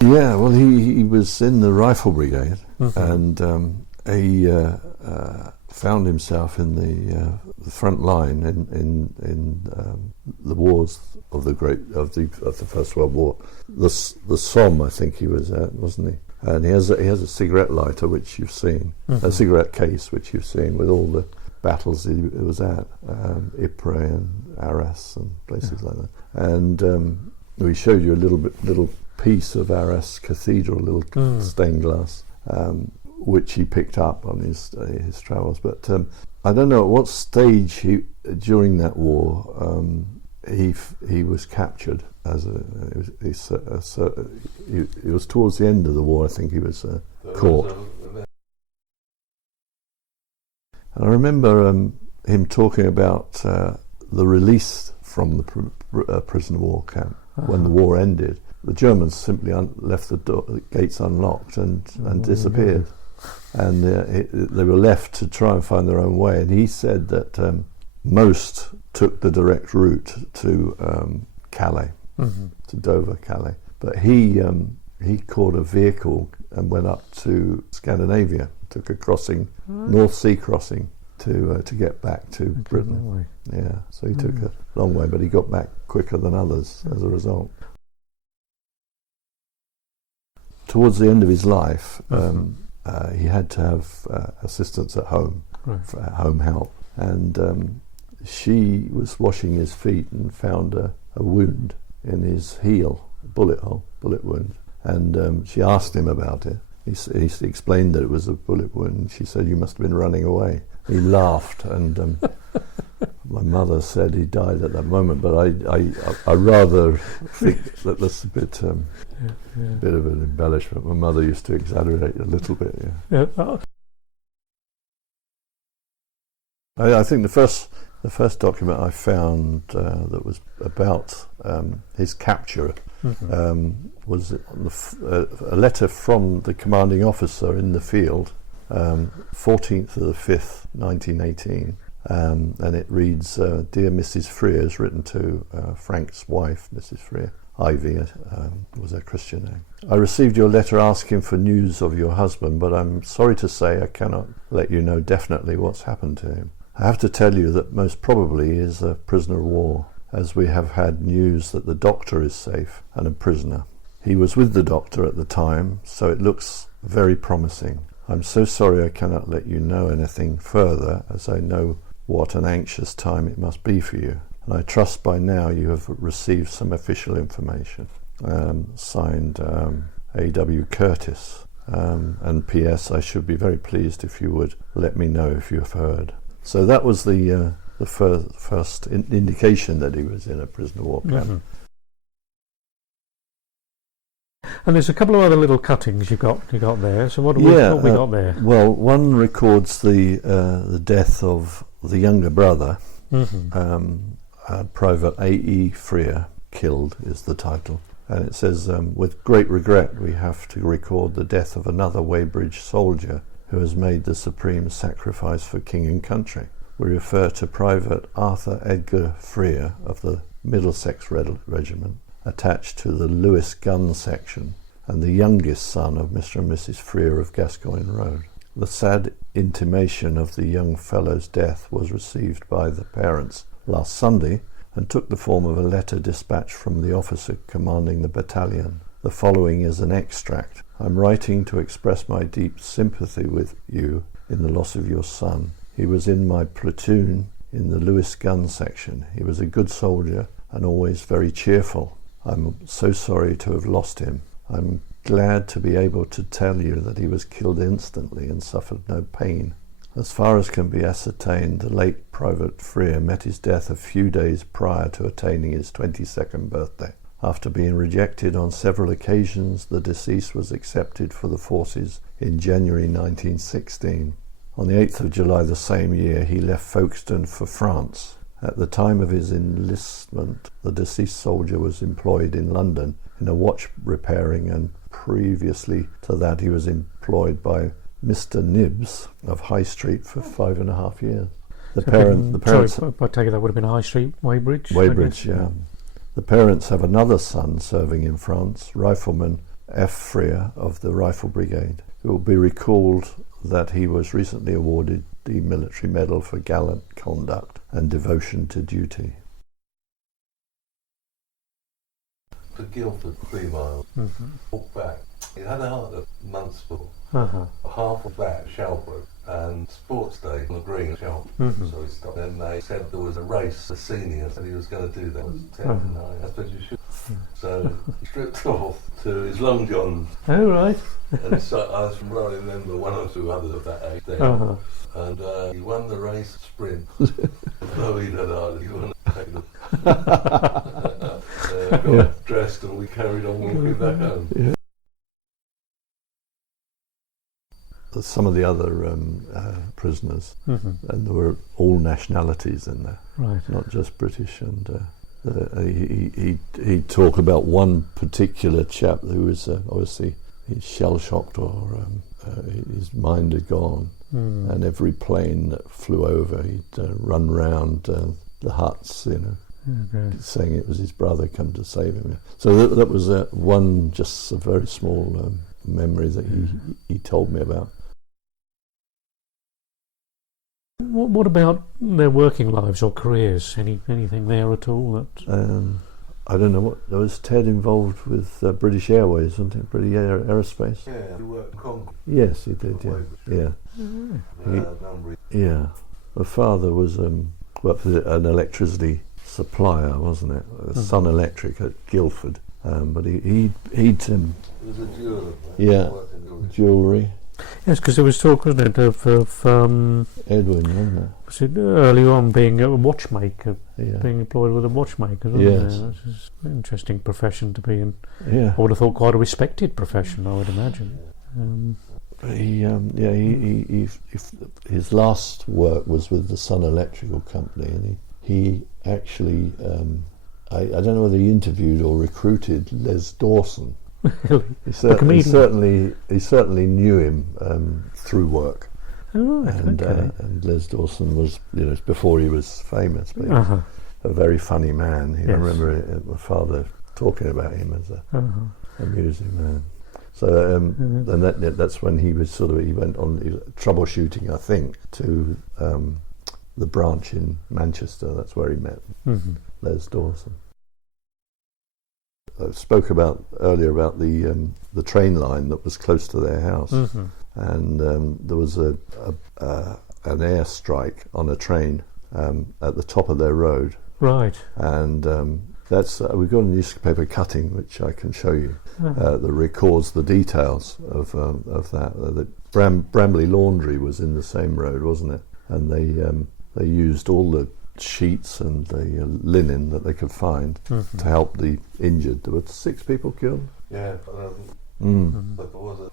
Yeah, well, he was in the rifle brigade, and he found himself in the front line in the wars of the First World War. The Somme, I think he was at, wasn't he? And he has a cigarette lighter, which you've seen, a cigarette case, which you've seen, with all the battles he was at, Ypres and Arras and places like that. And we showed you a little piece of Arras Cathedral, little stained glass, which he picked up on his travels. But I don't know at what stage during that war he was captured. It was towards the end of the war, I think he was caught. And I remember him talking about the release from the prison of war camp when the war ended. The Germans simply left the gates unlocked and disappeared. And they were left to try and find their own way. And he said that most took the direct route to Calais, to Dover Calais. But he caught a vehicle and went up to Scandinavia, took a crossing, North Sea crossing, to get back to Britain. Yeah, so he took a long way, but he got back quicker than others as a result. Towards the end of his life, he had to have assistance at home, home help, and she was washing his feet and found a wound in his heel, a bullet wound, and she asked him about it. He explained that it was a bullet wound. She said, "You must have been running away." He laughed, and my mother said he died at that moment, but I rather think that that's a bit of an embellishment. My mother used to exaggerate a little bit. I think the first document I found that was about his capture was a letter from the commanding officer in the field, 14th of the 5th, 1918. And it reads, "Dear Mrs. Freer," is written to Frank's wife, Mrs. Freer. Ivy was her Christian name. "I received your letter asking for news of your husband, but I'm sorry to say I cannot let you know definitely what's happened to him. I have to tell you that most probably he is a prisoner of war, as we have had news that the doctor is safe and a prisoner. He was with the doctor at the time, so it looks very promising. I'm so sorry I cannot let you know anything further, as I know what an anxious time it must be for you, and I trust by now you have received some official information." Signed A.W. Curtis, and P.S. I should be very pleased if you would let me know if you have heard. So that was the first indication that he was in a prisoner of war camp. And there's a couple of other little cuttings you got there. So what we got there? Well, one records the death of the younger brother, Private A.E. Freer, killed is the title, and it says, "With great regret we have to record the death of another Weybridge soldier who has made the supreme sacrifice for king and country. We refer to Private Arthur Edgar Freer of the Middlesex Regiment, attached to the Lewis Gun Section, and the youngest son of Mr. and Mrs. Freer of Gascoigne Road. The sad intimation of the young fellow's death was received by the parents last Sunday, and took the form of a letter dispatched from the officer commanding the battalion. The following is an extract. I'm writing to express my deep sympathy with you in the loss of your son. He was in my platoon in the Lewis Gun Section. He was a good soldier and always very cheerful. I'm so sorry to have lost him. I'm glad to be able to tell you that he was killed instantly and suffered no pain. As far as can be ascertained, the late Private Freer met his death a few days prior to attaining his 22nd birthday. After being rejected on several occasions, the deceased was accepted for the forces in January 1916. On the 8th of July the same year, he left Folkestone for France. At the time of his enlistment, the deceased soldier was employed in London in a watch repairing, and previously to that he was employed by Mr. Nibbs of High Street for 5.5 years. The parents. Sorry, I take it that would have been High Street, Weybridge. Weybridge, yeah. The parents have another son serving in France, Rifleman F Freer of the Rifle Brigade. It will be recalled that he was recently awarded the Military Medal for gallant conduct and devotion to duty. To Guildford, 3 miles, walked back. He had a heart of months before. Half of that, Shalford, and sports day on the green at Shalford. So he stopped. Then they said there was a race for seniors and he was going to do that. It was 10 to 9. I said you should. So he stripped off to his long johns. Oh, right. And so I remember 1 or 2 others of that age there. And he won the race sprint. Though he'd had hardly won got dressed and we carried on walking back home. Yeah. Some of the other prisoners, and there were all nationalities in there, not just British. And he'd talk about one particular chap who was obviously shell-shocked, or his mind had gone, and every plane that flew over, he'd run round the huts, saying it was his brother come to save him. So that was one, just a very small memory that he told me about. What about their working lives or careers? Anything there at all? That I don't know. What there was Ted involved with British Airways, wasn't it? British Aerospace. Yeah, he worked in Concorde. Yes, he did. Yeah. My father was worked for an electricity supplier, wasn't it? Sun Electric at Guildford. But he'd He was a jeweller. Yeah, jewellery. Yes, because there was talk, wasn't it, of Edwin, wasn't it? was it early on being a watchmaker, being employed with a watchmaker, wasn't Yes. there? This is an interesting profession to be in. Yeah. I would have thought quite a respected profession, I would imagine. His last work was with the Sun Electrical Company, and he actually, I don't know whether he interviewed or recruited Les Dawson. Really? He certainly knew him through work. Oh, right, And Les Dawson was, before he was famous, but he was a very funny man. I remember my father talking about him as a amusing man. So and that's when he was he went on troubleshooting, I think, to the branch in Manchester. That's where he met Les Dawson. I spoke earlier about the train line that was close to their house, and there was an air strike on a train at the top of their road. Right. And we've got a newspaper cutting which I can show you that records the details of that. The Bramley Laundry was in the same road, wasn't it? And they used all the sheets and the linen that they could find to help the injured. There were 6 people killed. Yeah, but there was a